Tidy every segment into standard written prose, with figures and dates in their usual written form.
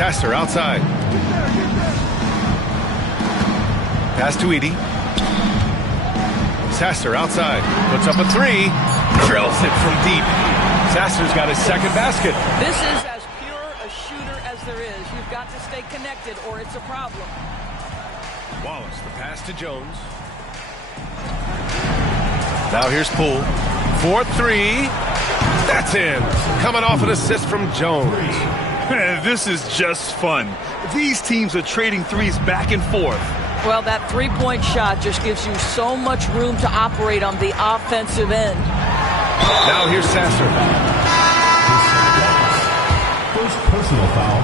Sasser outside. Pass to Edie. Sasser outside. Puts up a three. Drills it from deep. Sasser's got his second basket. This is as pure a shooter as there is. You've got to stay connected or it's a problem. Wallace, the pass to Jones. Now here's Poole. 4-3. That's in. Coming off an assist from Jones. This is just fun. These teams are trading threes back and forth. Well, that three-point shot just gives you so much room to operate on the offensive end. Now here's Sasser. First personal foul.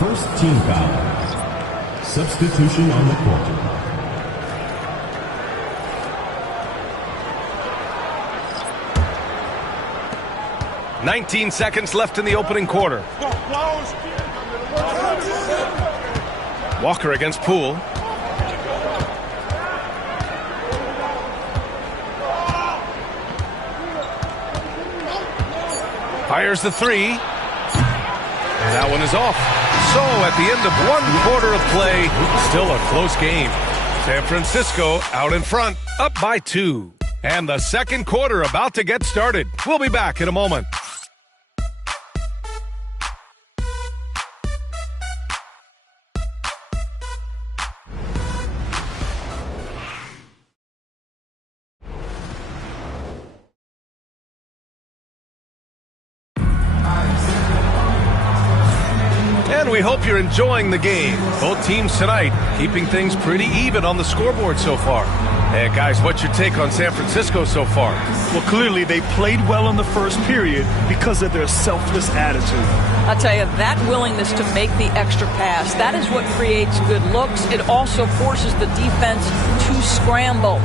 First team foul. Substitution on the court. "19 seconds left in the opening quarter. Walker against Poole. Fires the three. That one is off. So at the end of one quarter of play, still a close game. San Francisco out in front, up by 2. And the second quarter about to get started. We'll be back in a moment. And we hope you're enjoying the game. Both teams tonight keeping things pretty even on the scoreboard so far. And guys, what's your take on San Francisco so far? Well, clearly they played well in the first period because of their selfless attitude. I'll tell you, that willingness to make the extra pass, that is what creates good looks. It also forces the defense to scramble.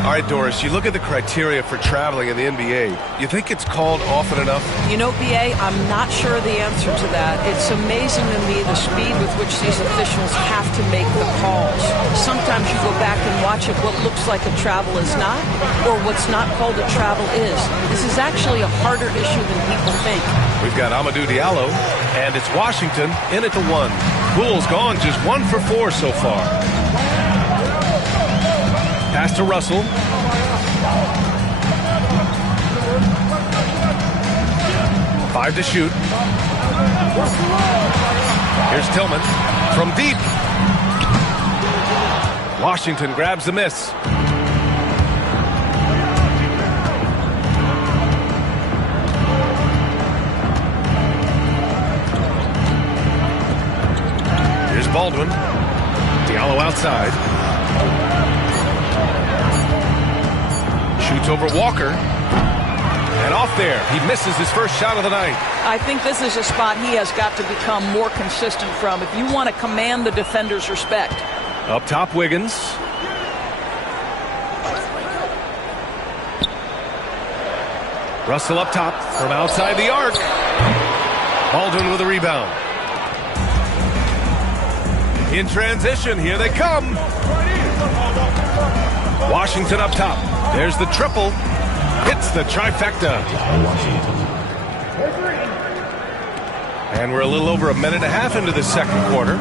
All right, Doris, you look at the criteria for traveling in the NBA. You think it's called often enough? You know, BA, I'm not sure the answer to that. It's amazing to me the speed with which these officials have to make the calls. Sometimes you go back and watch it, what looks like a travel is not, or what's not called a travel is. This is actually a harder issue than people think. We've got Amadou Diallo, and it's Washington in at the 1. Poole's gone just 1 for 4 so far. Pass to Russell. Five to shoot. Here's Tillman from deep. Washington grabs the miss. Here's Baldwin. Diallo outside. Shoots over Walker. And off there. He misses his first shot of the night. I think this is a spot he has got to become more consistent from if you want to command the defender's respect. Up top, Wiggins. Russell up top from outside the arc. Baldwin with a rebound. In transition, here they come. Washington up top. There's the triple. Hits the trifecta. And we're a little over a minute and a half into the second quarter.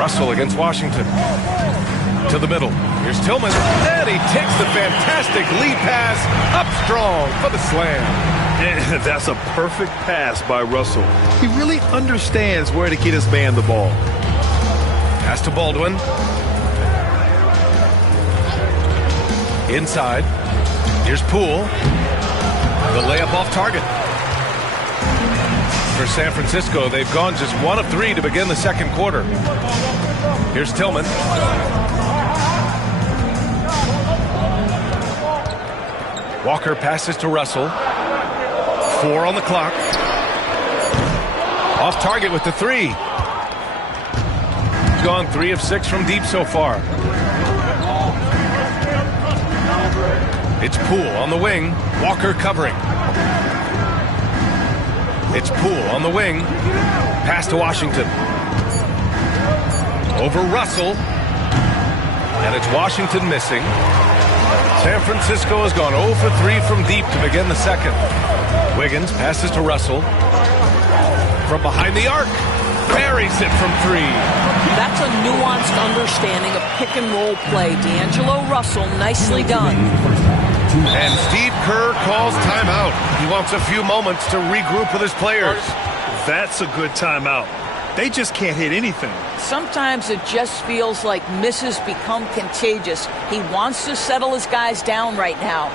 Russell against Washington. To the middle. Here's Tillman. And he takes the fantastic lead pass up strong for the slam. And that's a perfect pass by Russell. He really understands where to get his man the ball. Pass to Baldwin. Inside. Here's Poole. The layup off target. For San Francisco, they've gone just 1 of 3 to begin the second quarter. Here's Tillman. Walker passes to Russell. 4 on the clock. Off target with the 3. Gone 3 of 6 from deep so far. It's Poole on the wing. Walker covering. It's Poole on the wing. Pass to Washington. Over Russell. And it's Washington missing. San Francisco has gone 0 for 3 from deep to begin the second. Wiggins passes to Russell. From behind the arc, buries it from 3. That's a nuanced understanding of pick and roll play. D'Angelo Russell, nicely done. And Steve Kerr calls timeout. He wants a few moments to regroup with his players. That's a good timeout. They just can't hit anything. Sometimes it just feels like misses become contagious. He wants to settle his guys down right now.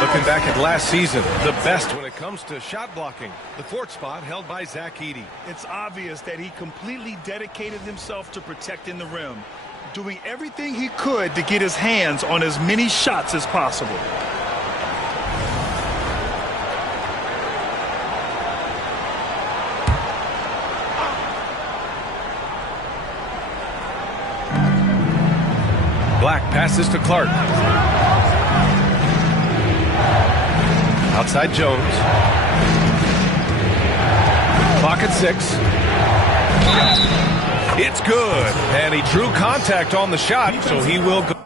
Looking back at last season, the best when it comes to shot blocking. The 4th spot held by Zach Edey. It's obvious that he completely dedicated himself to protecting the rim, doing everything he could to get his hands on as many shots as possible. Black passes to Clark. Outside Jones. Clock at 6. It's good. And he drew contact on the shot, so he will go.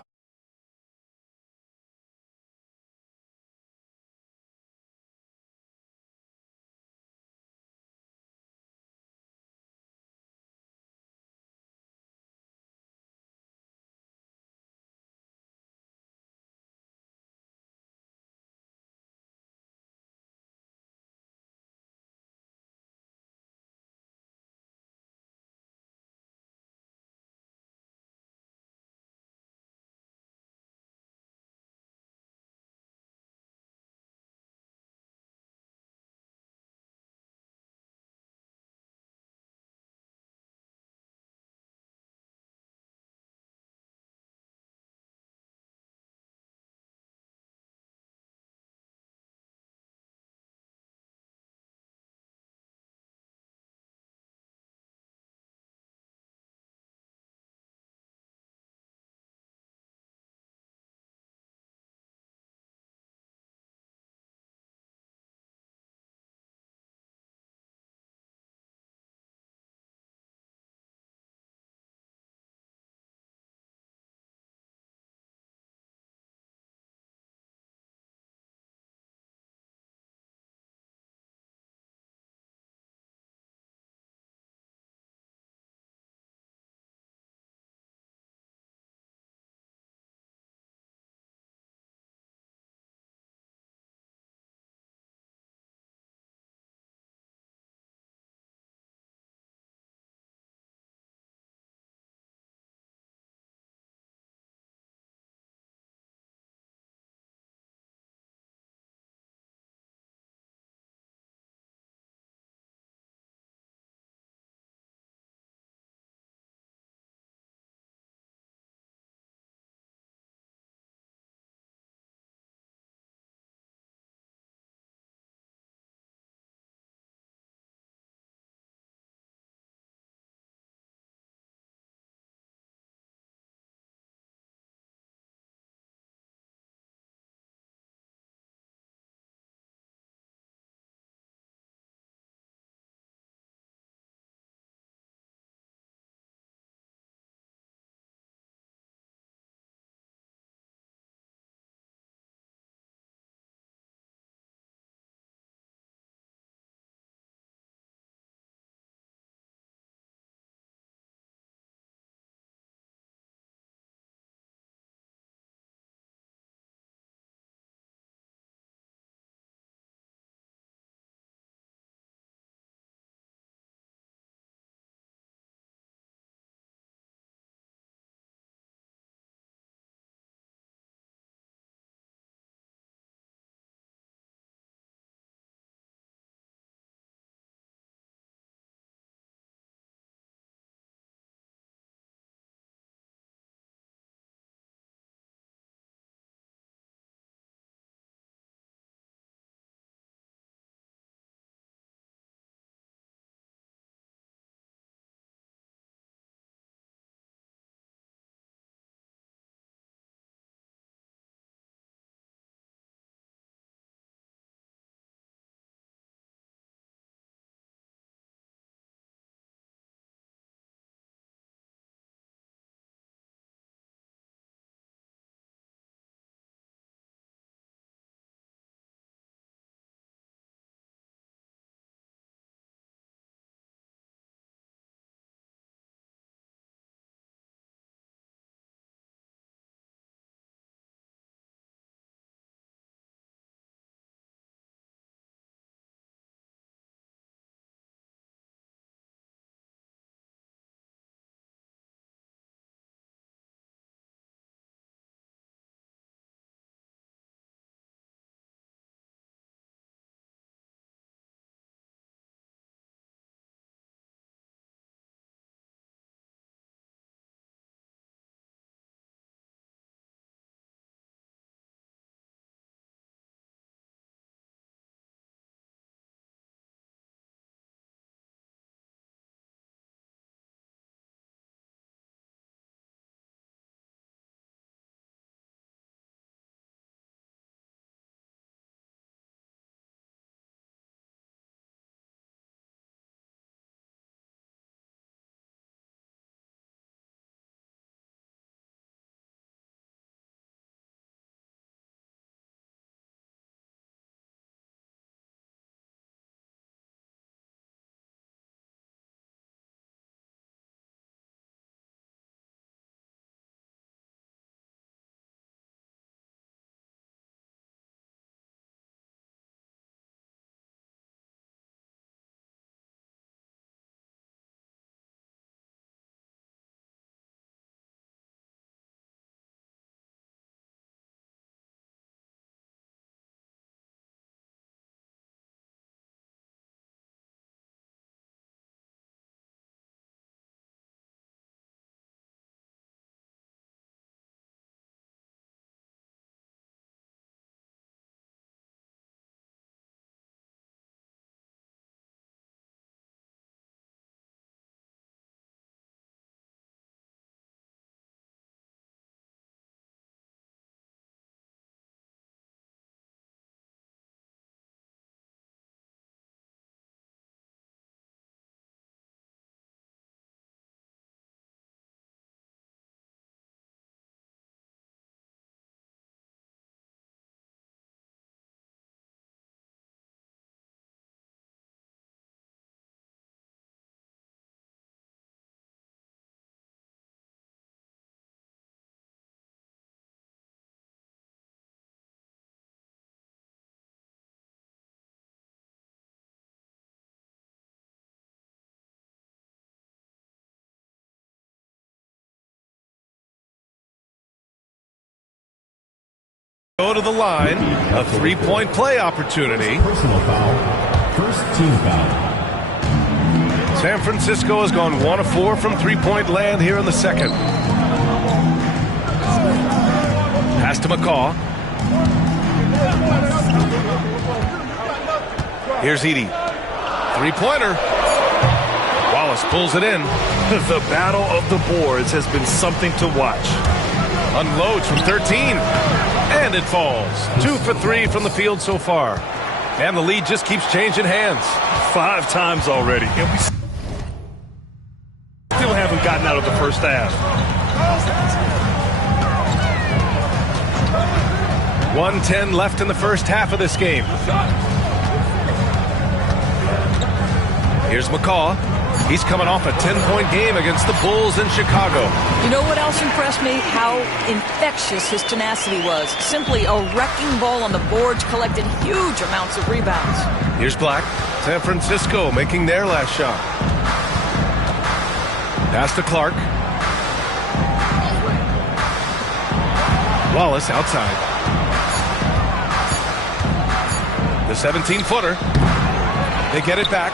Go to the line, a three-point play opportunity. Personal foul. First team foul. San Francisco has gone 1 of 4 from three-point land here in the second. Pass to McCaw. Here's Edey. Three-pointer. Wallace pulls it in. The battle of the boards has been something to watch. Unloads from 13. And it falls. 2 for 3 from the field so far. And the lead just keeps changing hands. 5 times already. And we still haven't gotten out of the first half. 1:10 left in the first half of this game. Here's McCaw. He's coming off a 10-point game against the Bulls in Chicago. You know what else impressed me? How infectious his tenacity was. Simply a wrecking ball on the boards, collected huge amounts of rebounds. Here's Black. San Francisco making their last shot. Pass to Clark. Wallace outside. The 17-footer. They get it back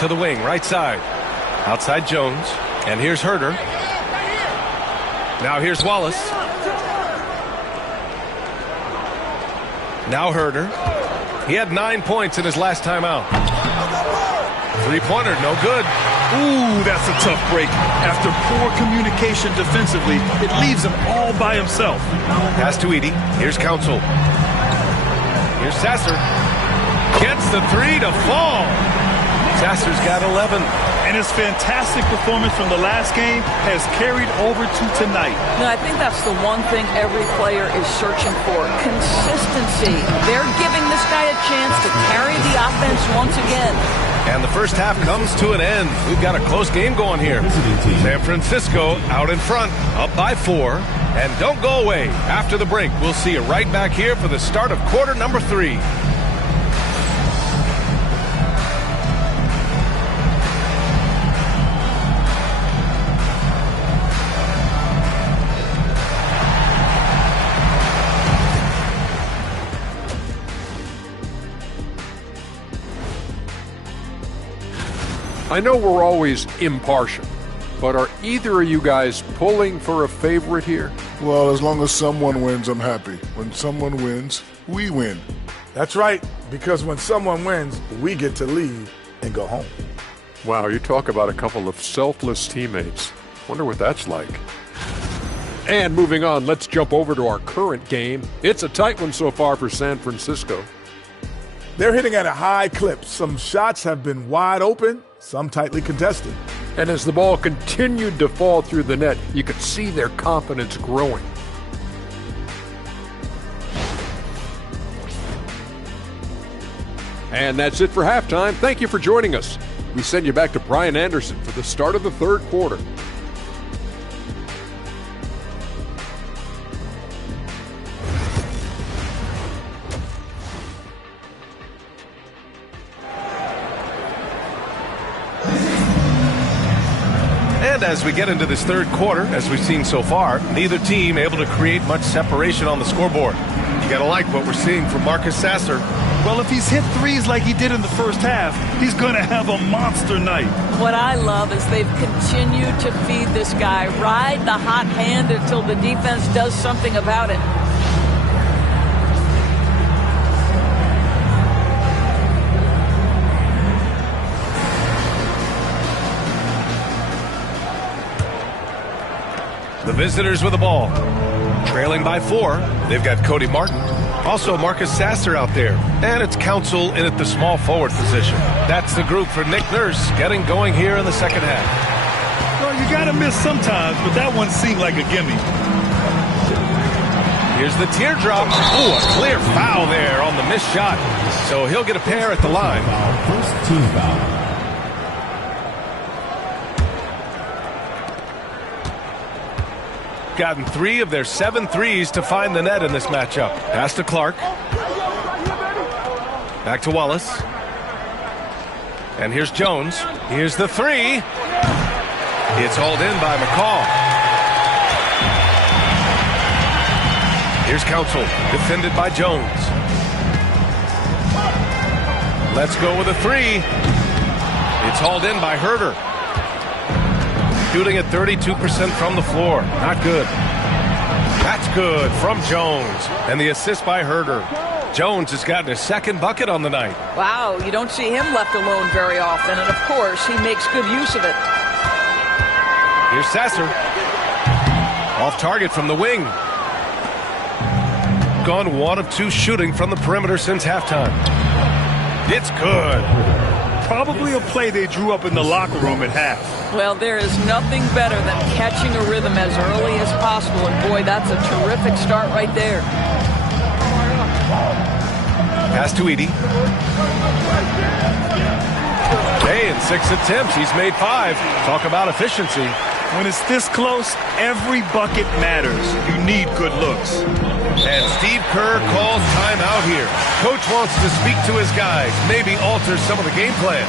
to the wing, right side. Outside Jones. And here's Herder. Now here's Wallace. Now Herder. He had 9 points in his last time out. Three-pointer, no good. Ooh, that's a tough break. After poor communication defensively, it leaves him all by himself. Pass to Edey. Here's Council. Here's Sasser. Gets the three to fall. Sasser's got 11. And his fantastic performance from the last game has carried over to tonight. No, I think that's the one thing every player is searching for. Consistency. They're giving this guy a chance to carry the offense once again. And the first half comes to an end. We've got a close game going here. San Francisco out in front, up by 4. And don't go away. After the break, we'll see you right back here for the start of quarter number 3. I know we're always impartial, but are either of you guys pulling for a favorite here? Well, as long as someone wins, I'm happy. When someone wins, we win. That's right, because when someone wins, we get to leave and go home. Wow, you talk about a couple of selfless teammates. Wonder what that's like. And moving on, let's jump over to our current game. It's a tight one so far for San Francisco. They're hitting at a high clip. Some shots have been wide open, some tightly contested. And as the ball continued to fall through the net, you could see their confidence growing. And that's it for halftime. Thank you for joining us. We send you back to Brian Anderson for the start of the third quarter. And as we get into this third quarter, as we've seen so far, neither team able to create much separation on the scoreboard. You got to like what we're seeing from Marcus Sasser. Well, if he's hit threes like he did in the first half, he's going to have a monster night. What I love is they've continued to feed this guy, ride the hot hand until the defense does something about it. The visitors with the ball. Trailing by 4. They've got Cody Martin. Also Marcus Sasser out there. And it's Council in at the small forward position. That's the group for Nick Nurse getting going here in the second half. Well, you got to miss sometimes, but that one seemed like a gimme. Here's the teardrop. Ooh, a clear foul there on the missed shot. So he'll get a pair at the line. First team foul. Gotten 3 of their 7 threes to find the net in this matchup. Pass to Clark. Back to Wallace. And here's Jones. Here's the 3. It's hauled in by McCaw. Here's Council, defended by Jones. Let's go with a three. It's hauled in by Herder. Shooting at 32% from the floor. Not good. That's good from Jones. And the assist by Herder. Jones has gotten his second bucket on the night. Wow, you don't see him left alone very often. And, of course, he makes good use of it. Here's Sasser. Off target from the wing. Gone 1 of 2 shooting from the perimeter since halftime. It's good. Probably a play they drew up in the locker room at half. Well, there is nothing better than catching a rhythm as early as possible. And, boy, that's a terrific start right there. Pass to Edey. Hey, in 6 attempts, he's made 5. Talk about efficiency. When it's this close, every bucket matters. You need good looks. And Steve Kerr calls timeout here. Coach wants to speak to his guys, maybe alter some of the game plan.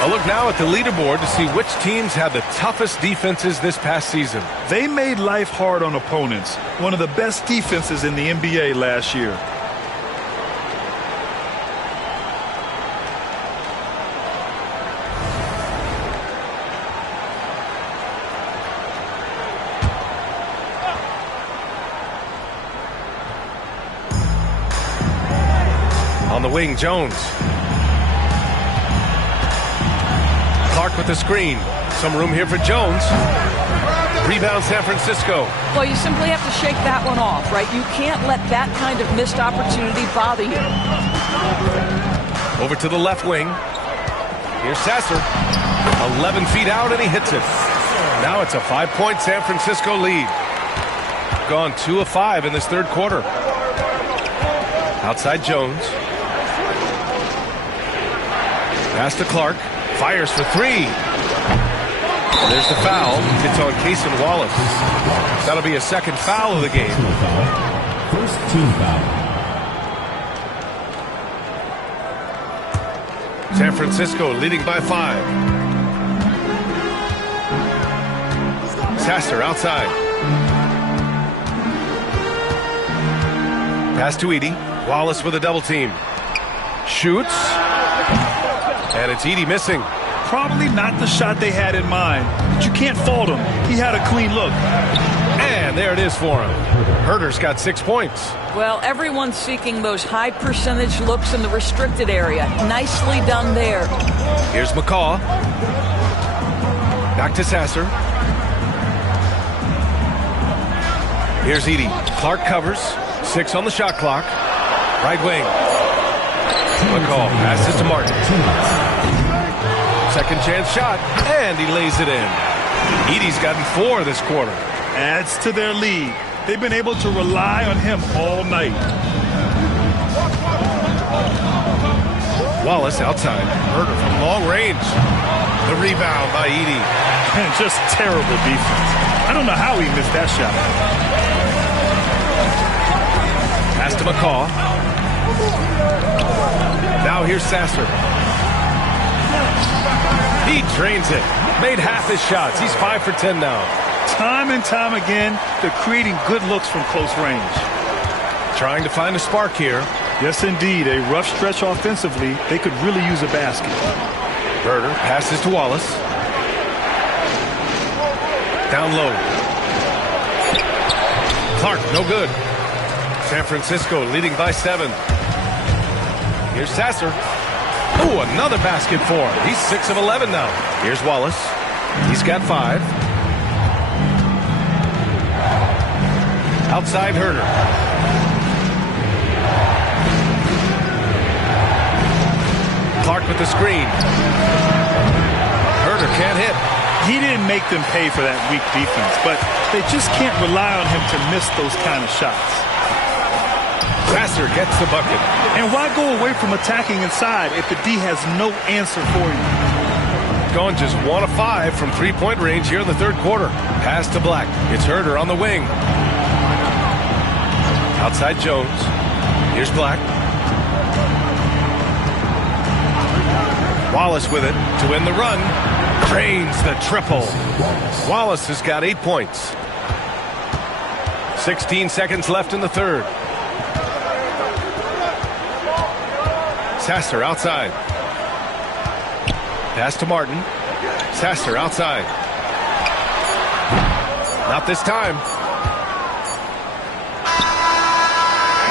A look now at the leaderboard to see which teams had the toughest defenses this past season. They made life hard on opponents. One of the best defenses in the NBA last year. On the wing, Jones. Clark with the screen. Some room here for Jones. Rebound San Francisco. Well, you simply have to shake that one off, right? You can't let that kind of missed opportunity bother you. Over to the left wing. Here's Sasser. 11 feet out, and he hits it. Now it's a 5-point San Francisco lead. Gone 2 of 5 in this third quarter. Outside Jones. Pass to Clark. Fires for 3. And there's the foul. It's on Cason Wallace. That'll be a second foul of the game. First team foul. San Francisco leading by 5. Sasser outside. Pass to Edey. Wallace with a double team. Shoots. And it's Edey missing. Probably not the shot they had in mind, but you can't fault him. He had a clean look. And there it is for him. Herder's got 6 points. Well, everyone's seeking those high percentage looks in the restricted area. Nicely done there. Here's McCaw. Back to Sasser. Here's Edey. Clark covers. 6 on the shot clock. Right wing. McCaw passes to Martin. Second chance shot, and he lays it in. Edey's gotten 4 this quarter. Adds to their lead. They've been able to rely on him all night. Wallace outside. Herder from long range. The rebound by Edey. And just terrible defense. I don't know how he missed that shot. Pass to McCaw. Now here's Sasser. He drains it. Made half his shots. He's 5 for 10 now. Time and time again, they're creating good looks from close range. Trying to find a spark here. Yes, indeed. A rough stretch offensively. They could really use a basket. Herder passes to Wallace. Down low. Clark, no good. San Francisco leading by 7. Here's Sasser. Oh, another basket for him. He's 6 of 11 now. Here's Wallace. He's got 5. Outside Herder. Clark with the screen. Herder can't hit. He didn't make them pay for that weak defense, but they just can't rely on him to miss those kind of shots. Sasser gets the bucket. And why go away from attacking inside if the D has no answer for you? Going just 1 of 5 from 3-point range here in the third quarter. Pass to Black. It's Herder on the wing. Outside Jones. Here's Black. Wallace with it to win the run. Drains the triple. Wallace has got 8 points. 16 seconds left in the third. Sasser outside. Pass to Martin. Sasser outside. Not this time.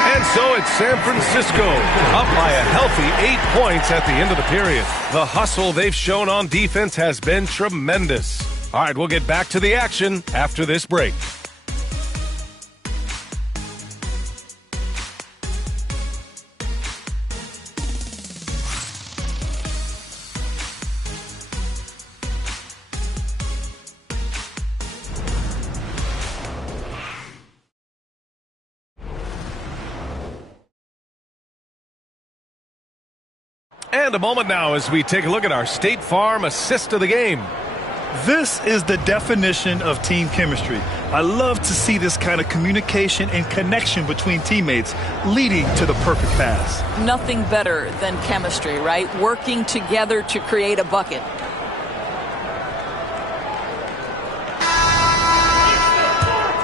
And so it's San Francisco up by a healthy 8 points at the end of the period. The hustle they've shown on defense has been tremendous. All right, we'll get back to the action after this break. And a moment now as we take a look at our State Farm assist of the game. This is the definition of team chemistry. I love to see this kind of communication and connection between teammates leading to the perfect pass. Nothing better than chemistry, right? Working together to create a bucket.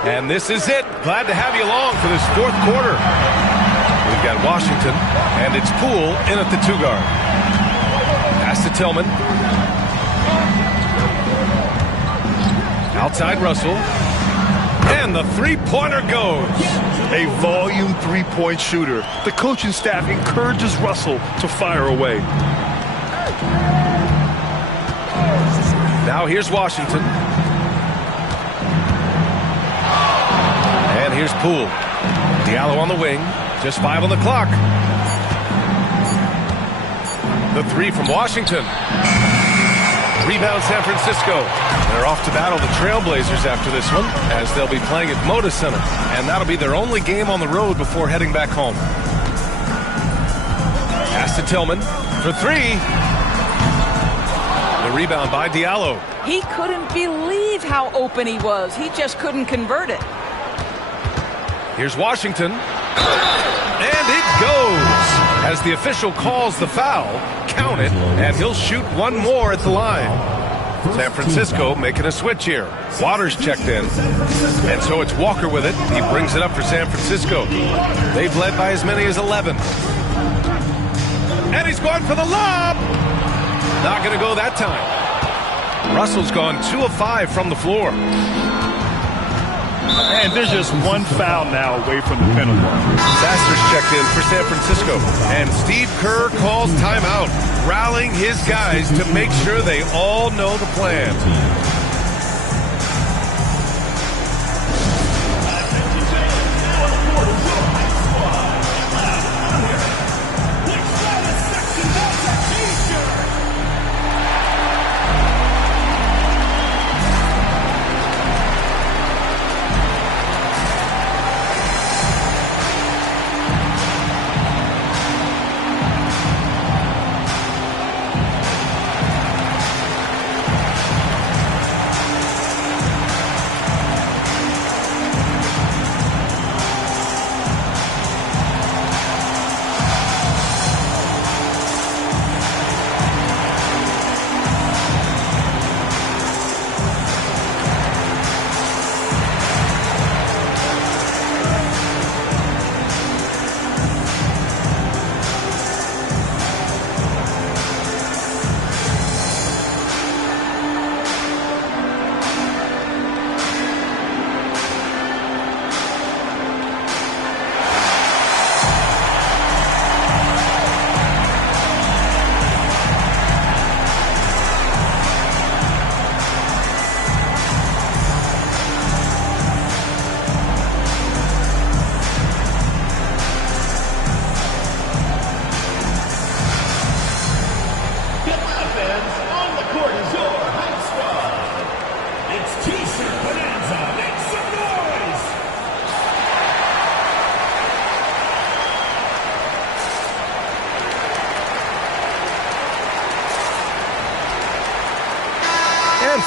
And this is it. Glad to have you along for this fourth quarter. We've got Washington, and it's Poole in at the 2-guard. Pass to Tillman. Outside Russell. And the three-pointer goes. A volume three-point shooter. The coaching staff encourages Russell to fire away. Now here's Washington. And here's Poole. Diallo on the wing. Just 5 on the clock. The 3 from Washington. Rebound San Francisco. They're off to battle the Trailblazers after this one, as they'll be playing at Moda Center. And that'll be their only game on the road before heading back home. Pass to Tillman for 3. The rebound by Diallo. He couldn't believe how open he was. He just couldn't convert it. Here's Washington. And it goes. As the official calls the foul, count it, and he'll shoot one more at the line. San Francisco making a switch here. Waters checked in. And so it's Walker with it. He brings it up for San Francisco. They've led by as many as 11. And he's going for the lob. Not going to go that time. Russell's gone 2 of 5 from the floor. And there's just one foul now away from the penalty. Sasser's checked in for San Francisco. And Steve Kerr calls timeout, rallying his guys to make sure they all know the plan.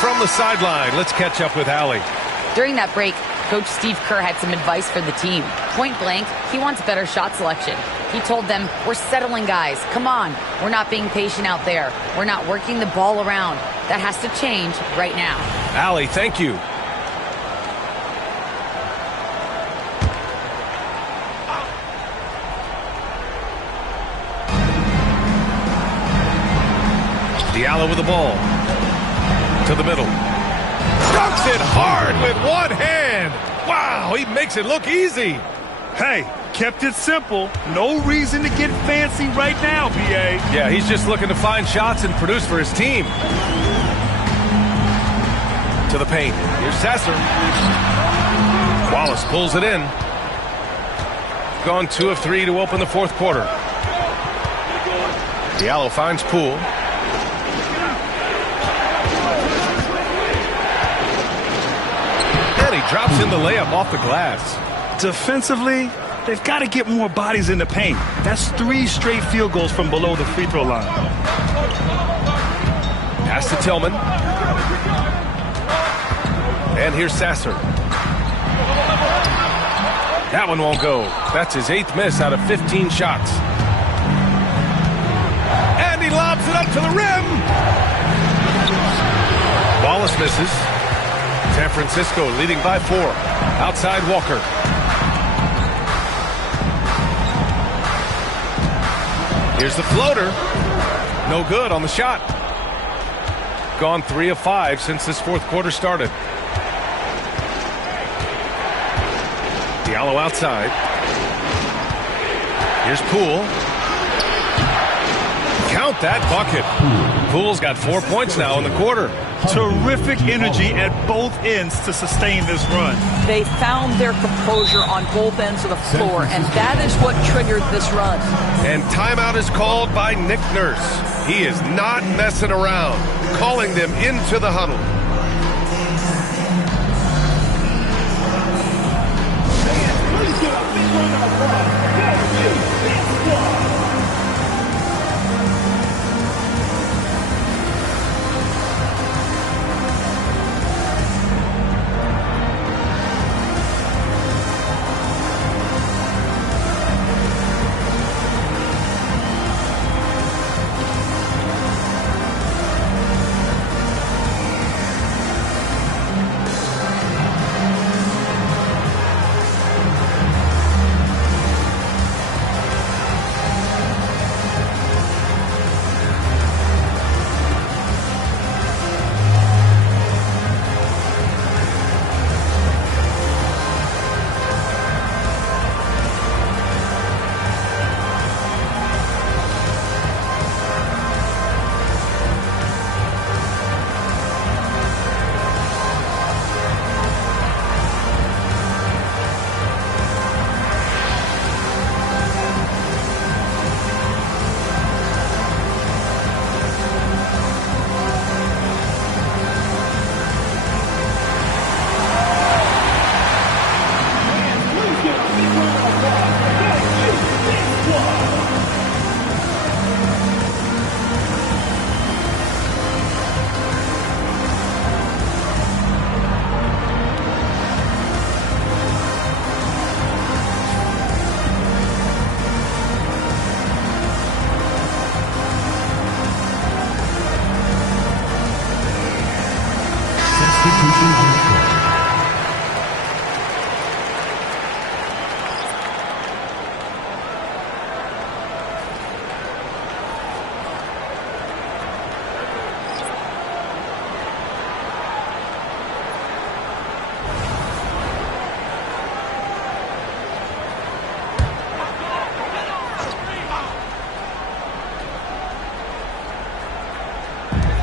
from the sideline. Let's catch up with Allie. During that break, Coach Steve Kerr had some advice for the team. Point blank, he wants better shot selection. He told them, we're settling, guys. Come on. We're not being patient out there. We're not working the ball around. That has to change right now. Allie, thank you. Diallo with the ball. To the middle. Dunks it hard with one hand. Wow, he makes it look easy. Hey, kept it simple. No reason to get fancy right now, B.A. Yeah, he's just looking to find shots and produce for his team. To the paint. Here's Sasser. Wallace pulls it in. Gone 2 of 3 to open the fourth quarter. Diallo finds Poole. And he drops in the layup off the glass. Defensively, they've got to get more bodies in the paint. That's 3 straight field goals from below the free throw line. Pass to Tillman. And here's Sasser. That one won't go. That's his 8th miss out of 15 shots. And he lobs it up to the rim. Wallace misses. San Francisco leading by 4. Outside Walker. Here's the floater. No good on the shot. Gone 3 of 5 since this fourth quarter started. Diallo outside. Here's Poole. Count that bucket. Poole's got 4 points now in the quarter. Terrific energy at both ends to sustain this run. They found their composure on both ends of the floor, and that is what triggered this run. And timeout is called by Nick Nurse. He is not messing around, calling them into the huddle.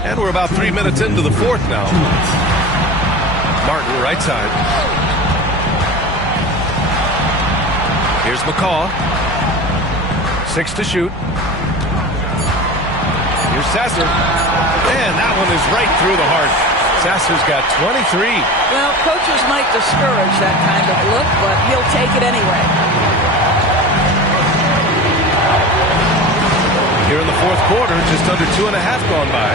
And we're about 3 minutes into the fourth now. Martin, right side. Here's McCaw. 6 to shoot. Here's Sasser. And that one is right through the heart. Sasser's got 23. Well, coaches might discourage that kind of look, but he'll take it anyway. Here in the fourth quarter, just under 2.5 gone by.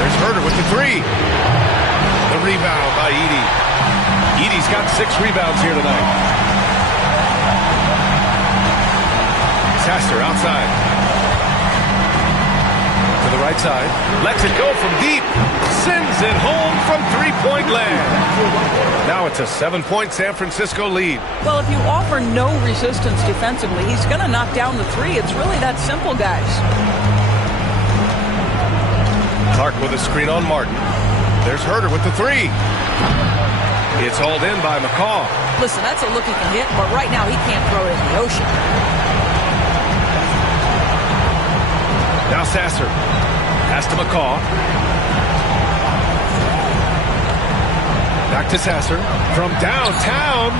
There's Herder with the three. The rebound by Edey. Edey's got 6 rebounds here tonight. Sasser outside. To the right side. Lets it go from deep. Sends it home from three-point land. Now it's a 7-point San Francisco lead. Well, if you offer no resistance defensively, he's going to knock down the three. It's really that simple, guys. Clark with a screen on Martin. There's Herder with the three. It's hauled in by McCaw. Listen, that's a look he can hit, but right now he can't throw it in the ocean. Now Sasser. Pass to McCaw. Back to Sasser. From downtown.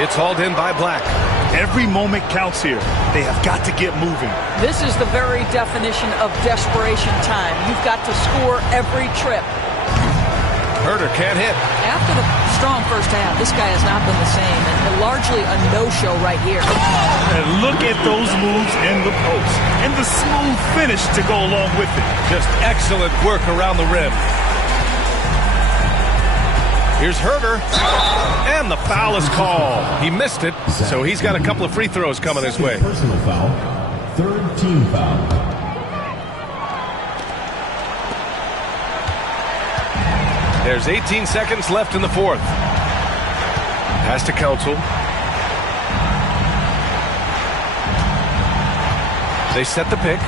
It's hauled in by Black. Every moment counts here. They have got to get moving. This is the very definition of desperation time. You've got to score every trip. Herder can't hit. After the strong first half, this guy has not been the same, and largely a no-show right here. And look at those moves in the post. And the smooth finish to go along with it. Just excellent work around the rim. Here's Herder, and the foul is called. He missed it, so he's got a couple of free throws coming his way. Personal foul. Third team foul. There's 18 seconds left in the fourth. Pass to Council. They set the pick.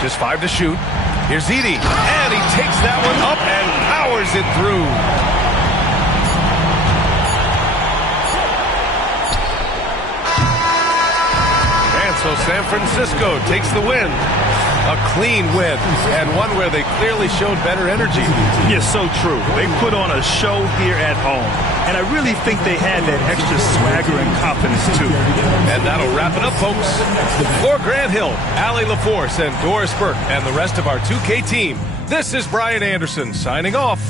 Just 5 to shoot. Here's Edey, and he takes that one up and powers it through. So San Francisco takes the win. A clean win, and one where they clearly showed better energy. Yes, so true. They put on a show here at home, and I really think they had that extra swagger and confidence, too. And that'll wrap it up, folks. For Grant Hill, Allie LaForce, and Doris Burke, and the rest of our 2K team, this is Brian Anderson signing off.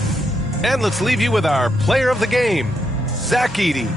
And let's leave you with our player of the game, Zach Edey.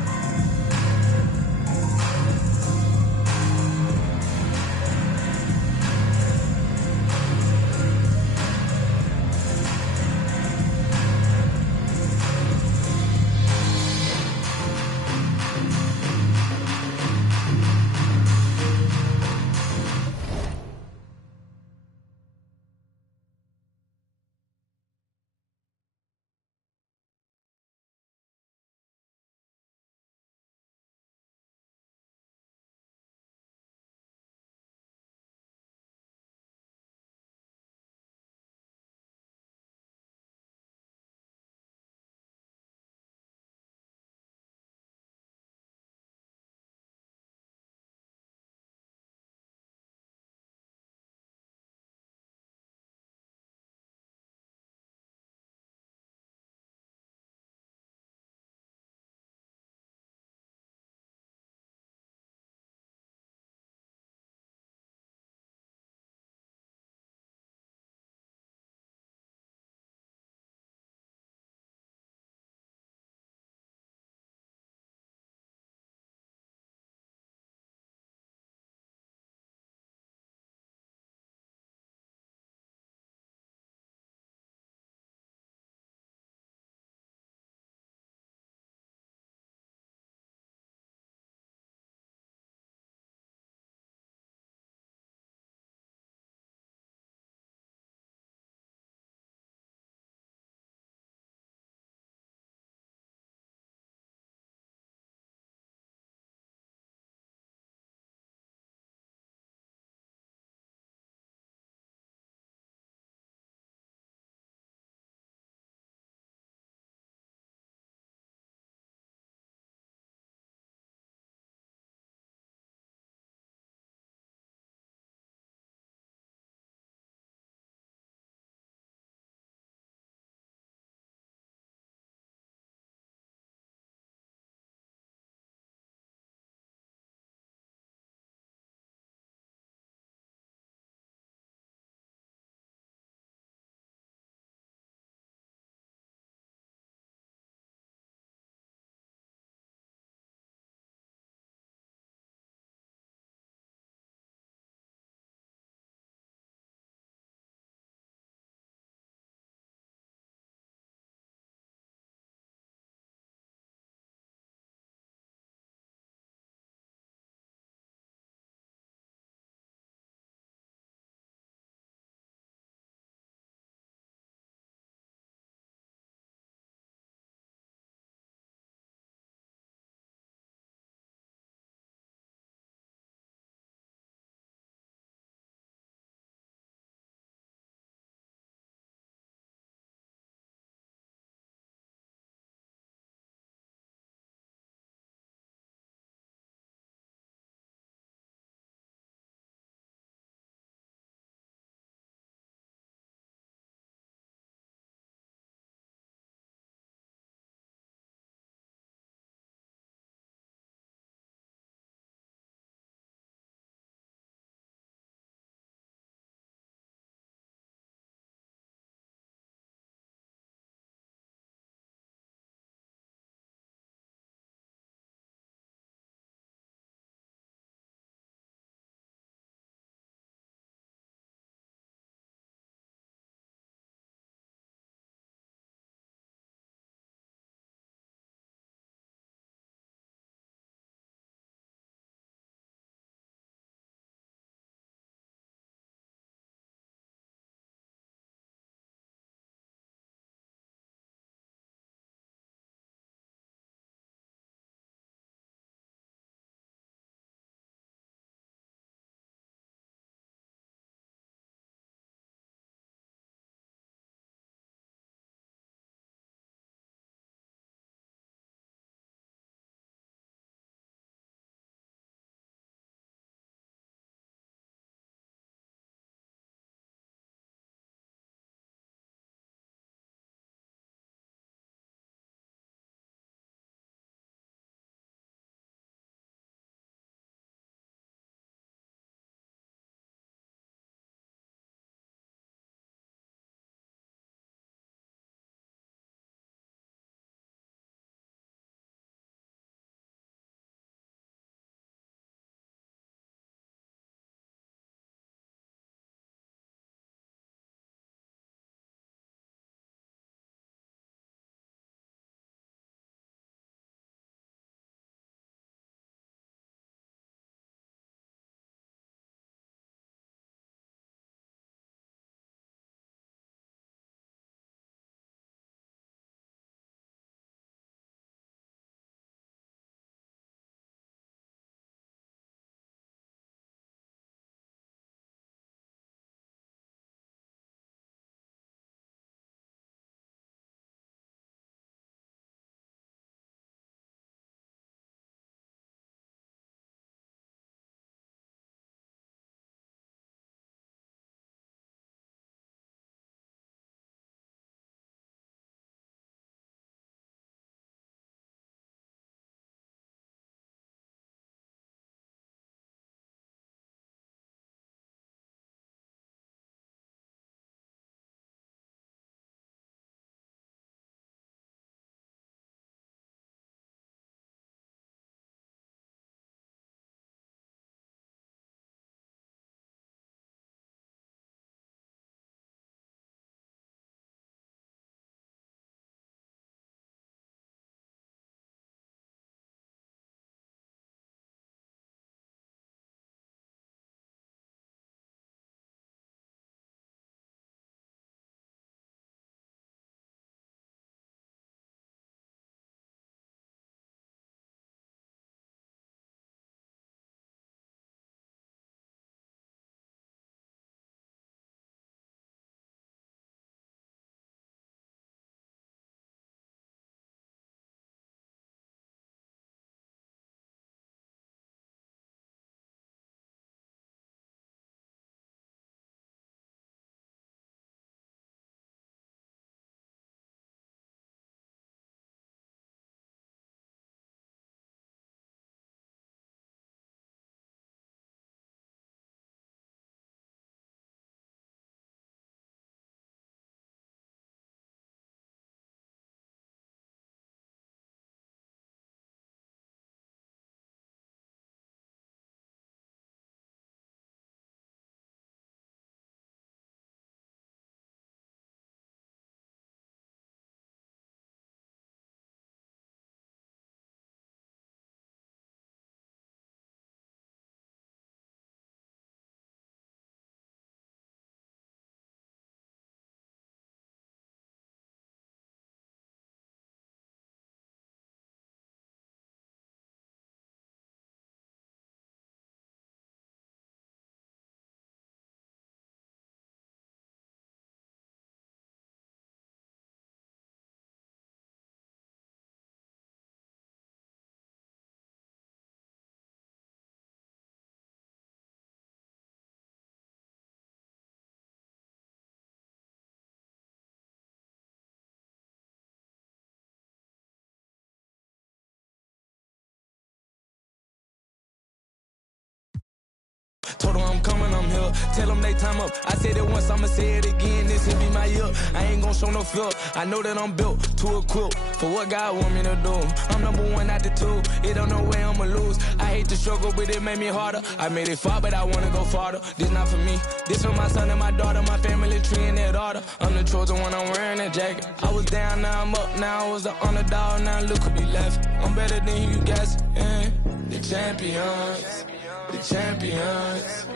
when I'm here. Tell them they time up. I said it once, I'ma say it again. This will be my year. I ain't gon' show no fear. I know that I'm built to equip for what God want me to do. I'm number one out the two. It don't know where I'ma lose. I hate the struggle, but it made me harder. I made it far, but I wanna go farther. This not for me. This for my son and my daughter, my family tree and their daughter. I'm the chosen one, I'm wearing that jacket. I was down, now I'm up. Now I was the underdog, now look who be left. I'm better than you guys. Yeah. The champions. The champions.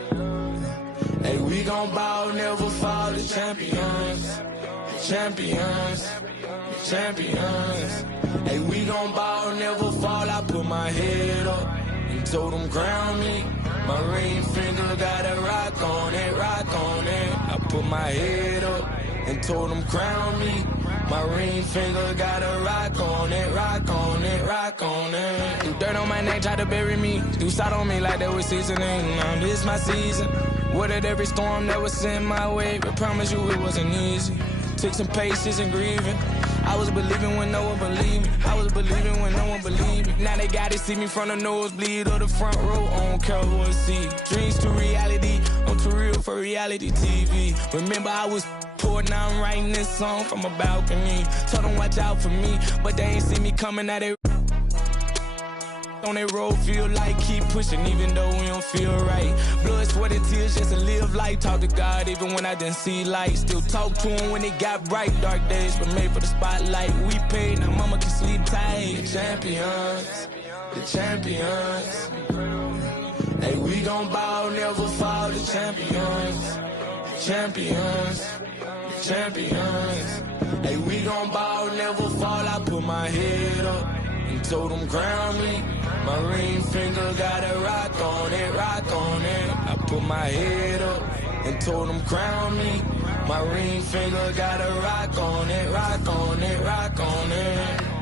Hey, we gon' ball, never fall. The champions. The champions. The champions. Hey, we gon' ball, never fall. I put my head up and told them crown me. My ring finger got a rock on it, rock on it. I put my head up and told them crown me. My ring finger got a rock on it, rock on it, rock on it. Do dirt on my name, try to bury me. Do side on me like that was seasoning. Now this my season. Weathered every storm that was sent my way, but promise you it wasn't easy. Took some patience and grieving. I was believing when no one believed me. I was believing when no one believed me. Now they gotta see me from the nosebleed or the front row. I don't care who I see. Dreams to reality, I'm too real for reality TV. Remember I was poor, now I'm writing this song from a balcony. Told them watch out for me, but they ain't see me coming at it. On that road, feel like keep pushing, even though we don't feel right. Blood, sweat, and tears just to live life. Talk to God even when I didn't see light. Still talk to him when it got bright. Dark days, but made for the spotlight. We paid, now mama can sleep tight. The champions, the champions. Hey, we gon' ball, never fall. The champions, the champions, the champions. Hey, we gon' ball, never fall. I put my head up and told them crown me. My ring finger got a rock on it, rock on it. I put my head up and told them crown me. My ring finger got a rock on it, rock on it, rock on it.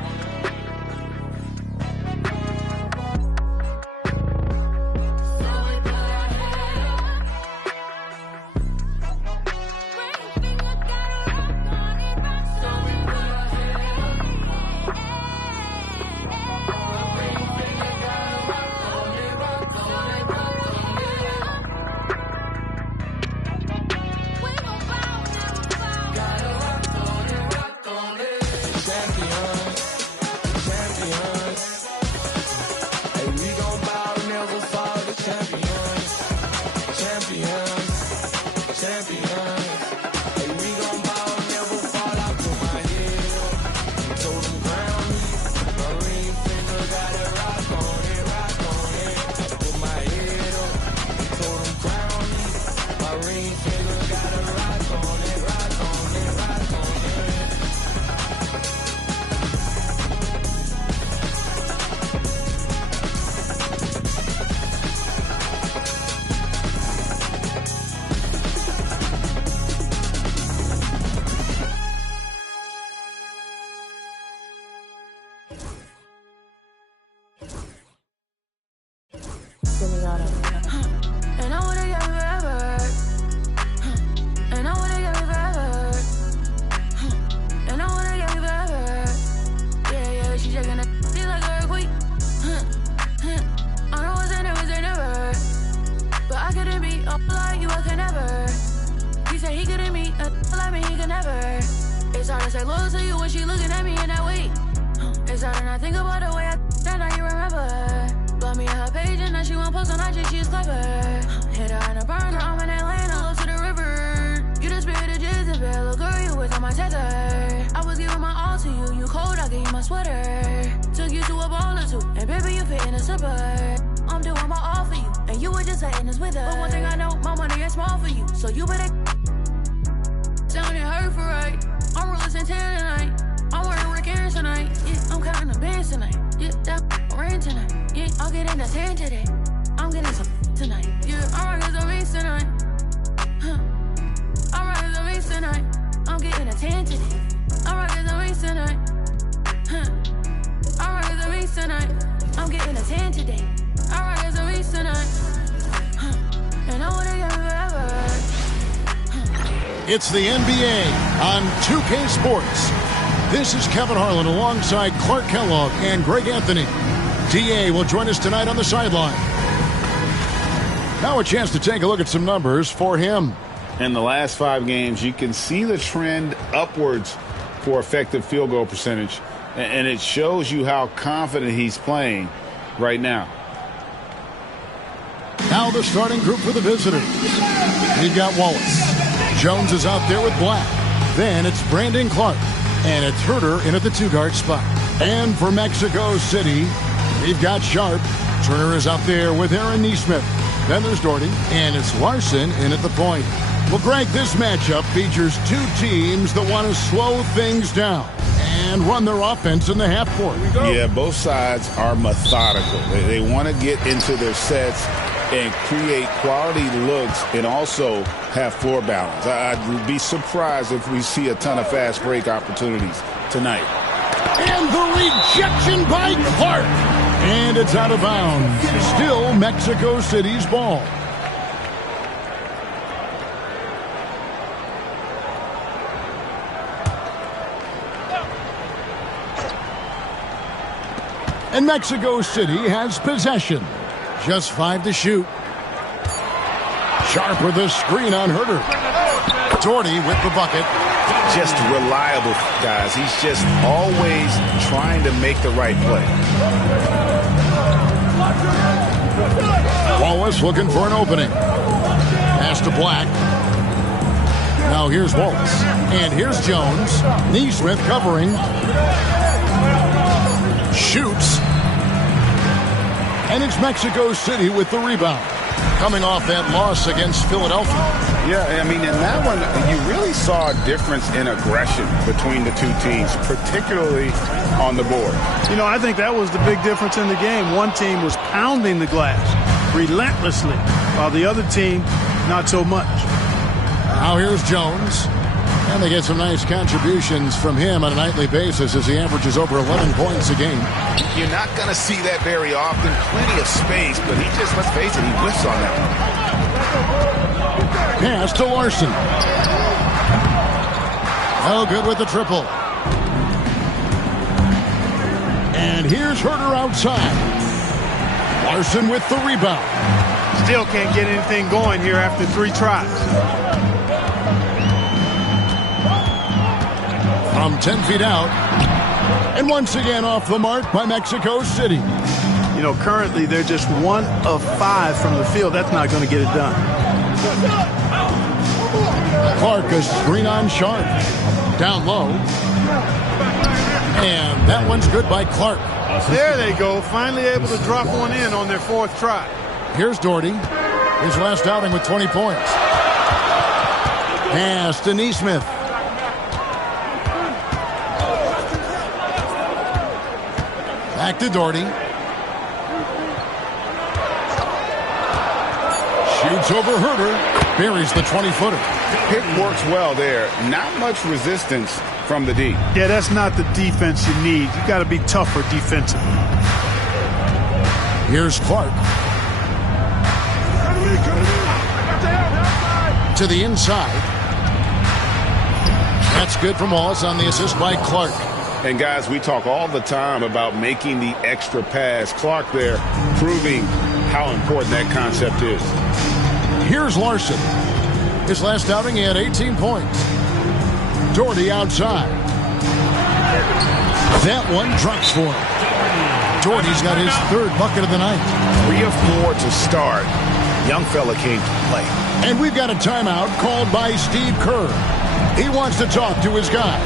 It's the NBA on 2K Sports. This is Kevin Harlan alongside Clark Kellogg and Greg Anthony. DA will join us tonight on the sideline. Now a chance to take a look at some numbers for him. In the last 5 games, you can see the trend upwards for effective field goal percentage, and it shows you how confident he's playing right now. Now the starting group for the visitors. We've got Wallace. Jones is out there with Black. Then it's Brandon Clark. And it's Herter in at the 2-guard spot. And for Mexico City, we've got Sharp. Turner is out there with Aaron Neesmith. Then there's Doherty. And it's Larson in at the point. Well, Greg, this matchup features 2 teams that want to slow things down and run their offense in the half court. Yeah, both sides are methodical. They want to get into their sets and create quality looks and also have floor balance. I'd be surprised if we see a ton of fast break opportunities tonight. And the rejection by Clark. And it's out of bounds. Still Mexico City's ball. And Mexico City has possession. Just 5 to shoot. Sharp with the screen on Herter. Doherty with the bucket. Just reliable, guys. He's just always trying to make the right play. Wallace looking for an opening. Pass to Black. Now here's Wallace. And here's Jones. Neesmith covering. Shoots. And it's Mexico City with the rebound. Coming off that loss against Philadelphia. Yeah, I mean, in that one, you really saw a difference in aggression between the 2 teams, particularly on the board. You know, I think that was the big difference in the game. One team was pounding the glass relentlessly, while the other team, not so much. Now here's Jones. And they get some nice contributions from him on a nightly basis as he averages over 11 points a game. You're not going to see that very often. Plenty of space, but he just, let's face it, he whiffs on that one. Pass to Larson. Oh, good with the triple. And here's Herter outside. Larson with the rebound. Still can't get anything going here after 3 tries. From 10 feet out. And once again off the mark by Mexico City. You know, currently they're just 1 of 5 from the field. That's not going to get it done. Clark, a screen on Sharp. Down low. And that one's good by Clark. There they go. Finally able to drop one in on their 4th try. Here's Doherty. His last outing with 20 points. Pass to Neesmith. Back to Doherty. Shoots over Herter. Buries the 20-footer. Pick works well there. Not much resistance from the D. Yeah, that's not the defense you need. You got to be tougher defensively. Here's Clark. To the inside. That's good from Wallace on the assist by Clark. And guys, we talk all the time about making the extra pass. Clark there proving how important that concept is. Here's Larson. His last outing, he had 18 points. Doherty outside. That one drops for him. Doherty's got his 3rd bucket of the night. 3 of 4 to start. Young fella came to play. And we've got a timeout called by Steve Kerr. He wants to talk to his guys.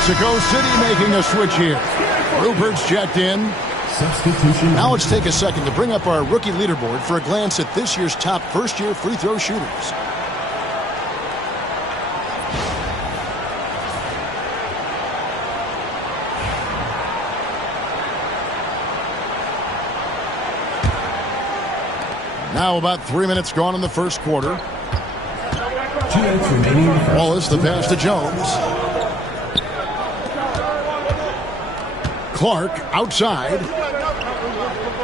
Mexico City making a switch here. Rupert's checked in. Substitution. Now let's take a second to bring up our rookie leaderboard for a glance at this year's top first-year free throw shooters. Now about 3 minutes gone in the first quarter. 2 minutes remaining. Wallace, the pass to Jones. Clark outside.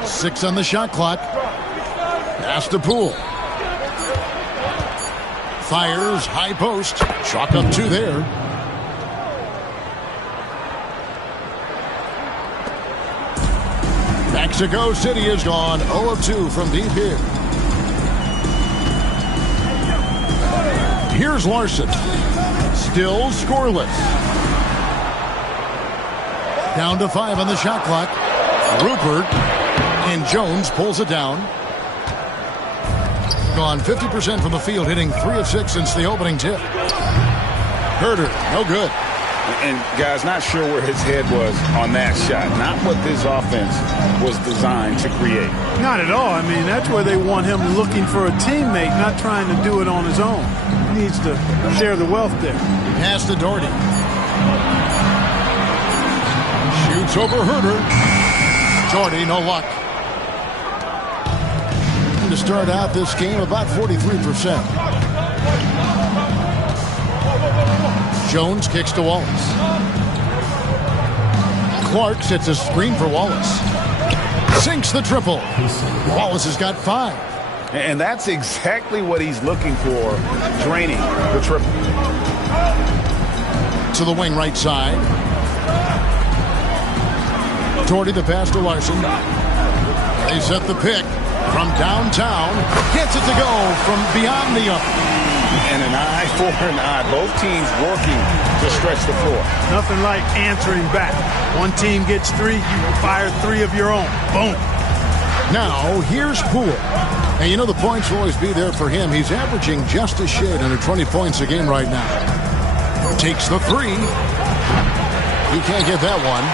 6 on the shot clock. Pass to Poole. Fires, high post. Chalk up 2 there. Mexico City is gone 0 of 2 from deep here. Here's Larson. Still scoreless. Down to 5 on the shot clock. Rupert. And Jones pulls it down. Gone 50% from the field, hitting 3 of 6 since the opening tip. Herter, no good. And, guys, not sure where his head was on that shot. Not what this offense was designed to create. Not at all. I mean, that's where they want him looking for a teammate, not trying to do it on his own. He needs to share the wealth there. Pass to Doherty. Shoots over Herter. Doherty, no luck. And to start out this game, about 43%. Jones kicks to Wallace. Clark sets a screen for Wallace. Sinks the triple. Wallace has got 5. And that's exactly what he's looking for, draining the triple. To the wing right side. Doherty the pass to Larson. They set the pick from downtown. Gets it to go from beyond the arc. And an eye for an eye. Both teams working to stretch the floor. Nothing like answering back. One team gets 3, you fire 3 of your own. Boom. Now, here's Poole. And you know the points will always be there for him. He's averaging just a shade under 20 points a game right now. Takes the 3. He can't get that one.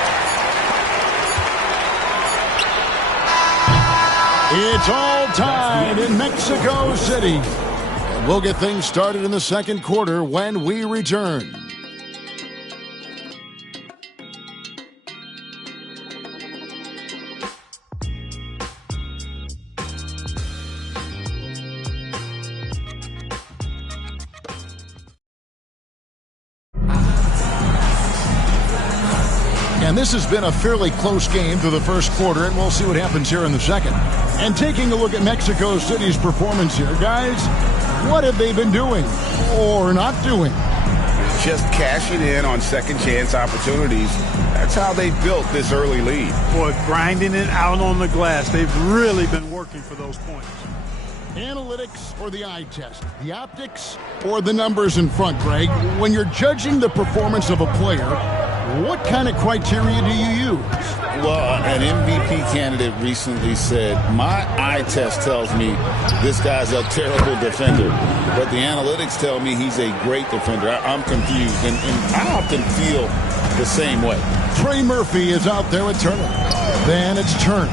It's all tied in Mexico City. And we'll get things started in the second quarter when we return. And this has been a fairly close game through the first quarter, and we'll see what happens here in the second. And taking a look at Mexico City's performance here, guys, what have they been doing or not doing? Just cashing in on second chance opportunities. That's how they built this early lead. Boy, grinding it out on the glass. They've really been working for those points. Analytics or the eye test? The optics or the numbers in front, Greg? When you're judging the performance of a player, what kind of criteria do you use? Well, an MVP candidate recently said, my eye test tells me this guy's a terrible defender, but the analytics tell me he's a great defender. I'm confused, and I often feel the same way. Trey Murphy is out there with Turner. Then it's Turner.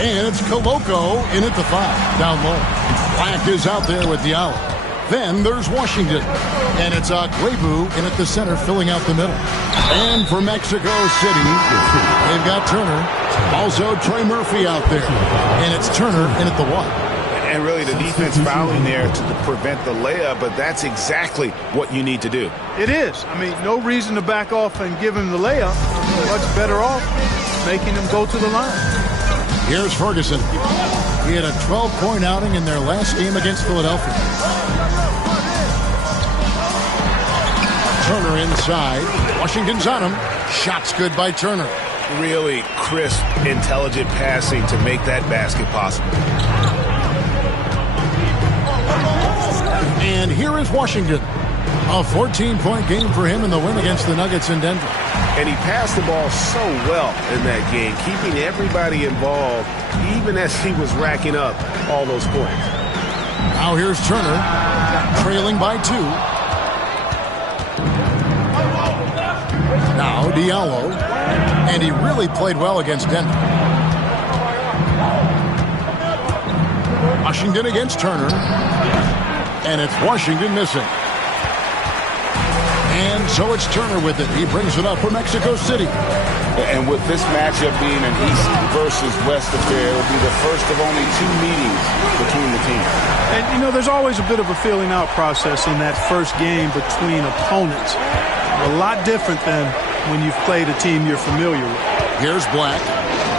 And it's Koloko in at the 5, down low. Black is out there with the out. Then there's Washington. And it's Agwebu in at the center, filling out the middle. And for Mexico City, they've got Turner. Also Trey Murphy out there. And it's Turner in at the 1. And really the defense fouling there to prevent the layup, but that's exactly what you need to do. It is. I mean, no reason to back off and give him the layup. Much better off making him go to the line. Here's Ferguson. He had a 12-point outing in their last game against Philadelphia. Turner inside. Washington's on him. Shots good by Turner. Really crisp, intelligent passing to make that basket possible. And here is Washington. A 14-point game for him in the win against the Nuggets in Denver. And he passed the ball so well in that game, keeping everybody involved, even as he was racking up all those points. Now here's Turner, trailing by 2. Now Diallo. And he really played well against Denver. Washington against Turner. And it's Washington missing. And so it's Turner with it. He brings it up for Mexico City. And with this matchup being an East versus West affair, it'll be the first of only 2 meetings between the teams. And, you know, there's always a bit of a feeling out process in that first game between opponents. A lot different than when you've played a team you're familiar with. Here's Black.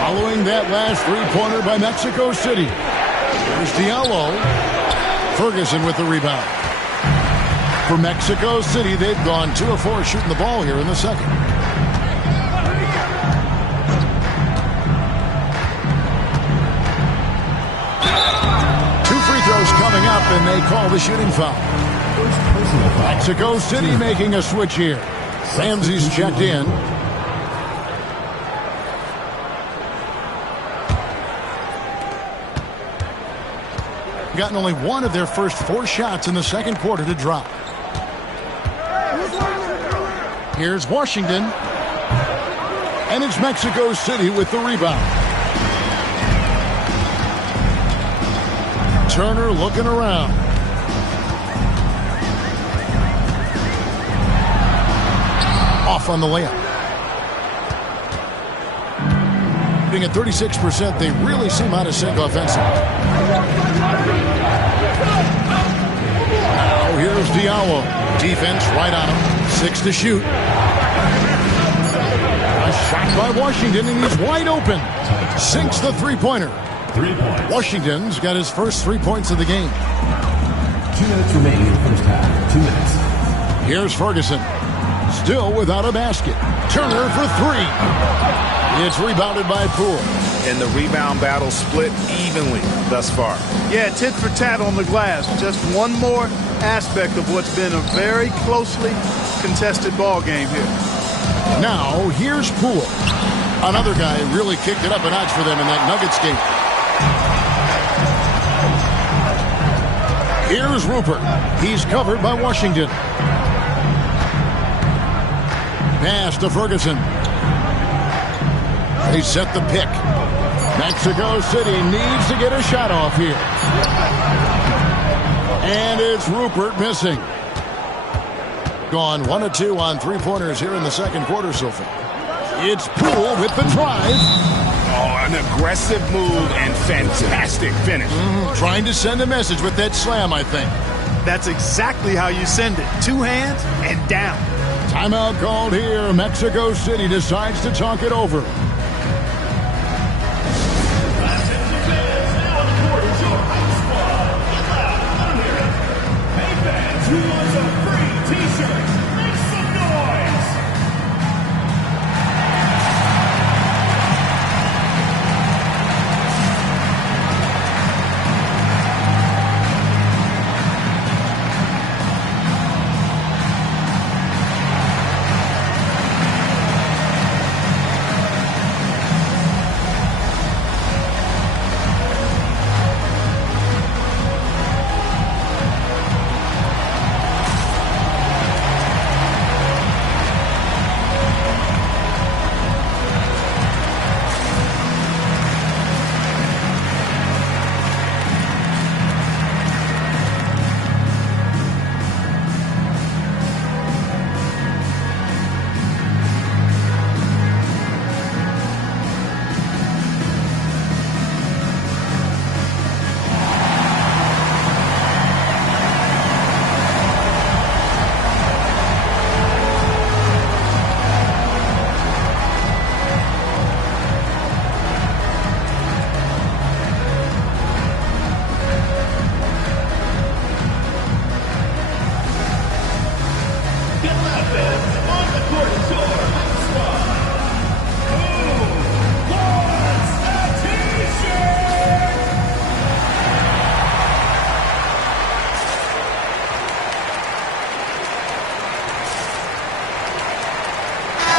Following that last three-pointer by Mexico City. Here's Diallo. Ferguson with the rebound. For Mexico City, they've gone 2 of 4 shooting the ball here in the second. Coming up, and they call the shooting foul. Mexico City making a switch here. Ramsey's checked in. Gotten only 1 of their first 4 shots in the second quarter to drop. Here's Washington. And it's Mexico City with the rebound. Turner looking around. Off on the layup. Shooting at 36%, they really seem out of sync offensively. Now here's Diallo. Defense right on him. 6 to shoot. A shot by Washington, and he's wide open. Sinks the three-pointer. 3 points. Washington's got his first 3 points of the game. 2 minutes remaining in the first half. 2 minutes. Here's Ferguson. Still without a basket. Turner for 3. It's rebounded by Poole. And the rebound battle split evenly thus far. Yeah, tit for tat on the glass. Just one more aspect of what's been a very closely contested ball game here. Now, here's Poole. Another guy who really kicked it up a notch for them in that Nuggets game. Here's Rupert. He's covered by Washington. Pass to Ferguson. They set the pick. Mexico City needs to get a shot off here. And it's Rupert missing. Gone 1 of 2 on 3-pointers here in the second quarter so far. It's Poole with the drive. Oh, an aggressive move and fantastic finish. Trying to send a message with that slam, I think. That's exactly how you send it. 2 hands and down. Timeout called here. Mexico City decides to talk it over. Who wants a free t-shirt? Make some noise!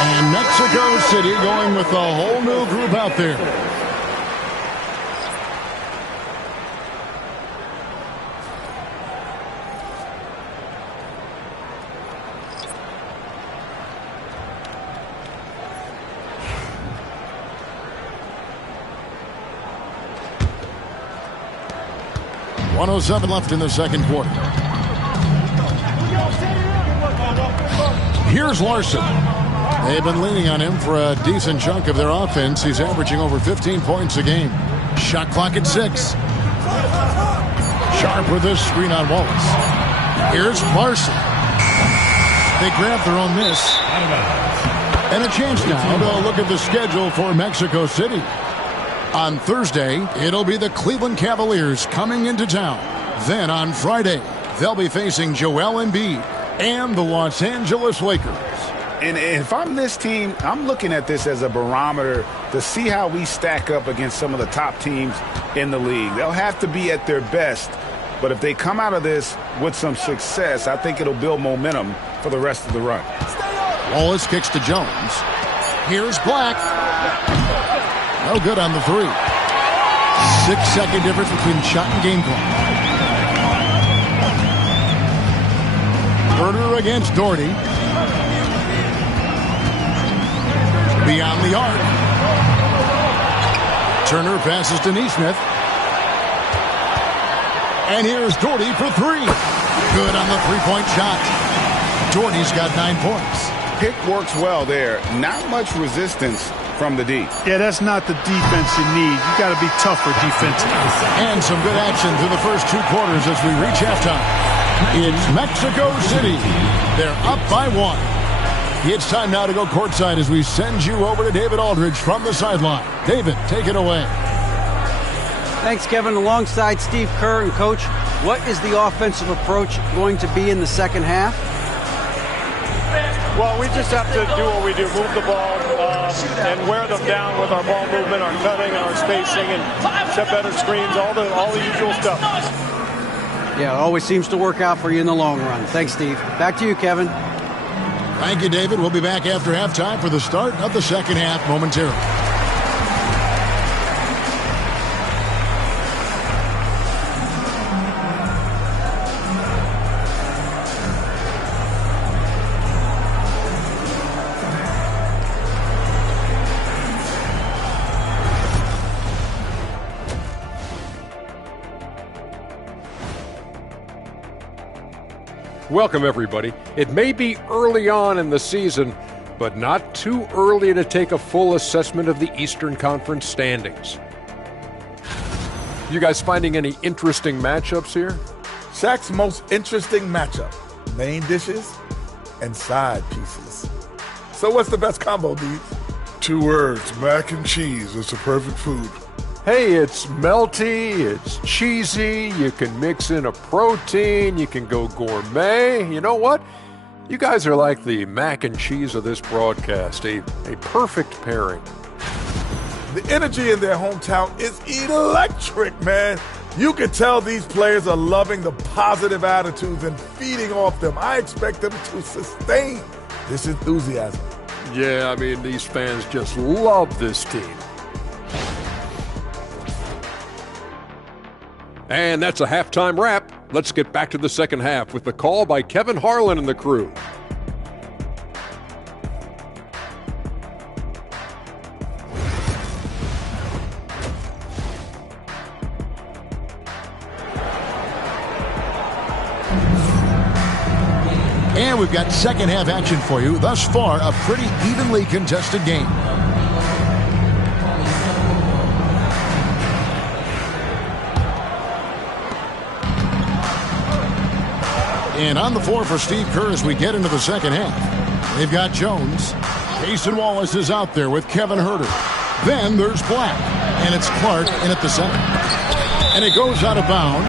And Mexico City going with a whole new group out there. 1:07 left in the second quarter. Here's Larson. They've been leaning on him for a decent chunk of their offense. He's averaging over 15 points a game. Shot clock at 6. Sharp with this screen on Wallace. Here's Larson. They grab their own miss. And a chance now to look at the schedule for Mexico City. On Thursday, it'll be the Cleveland Cavaliers coming into town. Then on Friday, they'll be facing Joel Embiid and the Los Angeles Lakers. And if I'm this team, I'm looking at this as a barometer to see how we stack up against some of the top teams in the league. They'll have to be at their best, but if they come out of this with some success, I think it'll build momentum for the rest of the run. Wallace kicks to Jones. Here's Black. No good on the 3. 6-second difference between shot and game clock. Herder against Doherty. Beyond the arc. Turner passes to Neesmith. And here's Doherty for 3. Good on the three-point shot. Doherty's got 9 points. Pick works well there. Not much resistance from the D. Yeah, that's not the defense you need. You got to be tougher defensively. And some good action through the first 2 quarters as we reach halftime. It's Mexico City. They're up by 1. It's time now to go courtside as we send you over to David Aldridge from the sideline. David, take it away. Thanks, Kevin. Alongside Steve Kerr and Coach, what is the offensive approach going to be in the second half? Well, we just have to do what we do, move the ball and wear them down with our ball movement, our cutting, and our spacing, and set better screens, all the usual stuff. Yeah, it always seems to work out for you in the long run. Thanks, Steve. Back to you, Kevin. Thank you, David. We'll be back after halftime for the start of the second half momentarily. Welcome, everybody. It may be early on in the season, but not too early to take a full assessment of the Eastern Conference standings. You guys finding any interesting matchups here? Shaq's most interesting matchup: main dishes and side pieces. So what's the best combo, Deeds? 2 words, mac and cheese. It's a perfect food. Hey, it's melty, it's cheesy, you can mix in a protein, you can go gourmet. You know what? You guys are like the mac and cheese of this broadcast, a perfect pairing. The energy in their hometown is electric, man. You can tell these players are loving the positive attitudes and feeding off them. I expect them to sustain this enthusiasm. Yeah, I mean, these fans just love this team. And that's a halftime wrap. Let's get back to the second half with the call by Kevin Harlan and the crew. And we've got second half action for you. Thus far, a pretty evenly contested game. And on the floor for Steve Kerr as we get into the second half. They've got Jones. Jason Wallace is out there with Kevin Herter. Then there's Black. And it's Clark in at the center. And it goes out of bounds.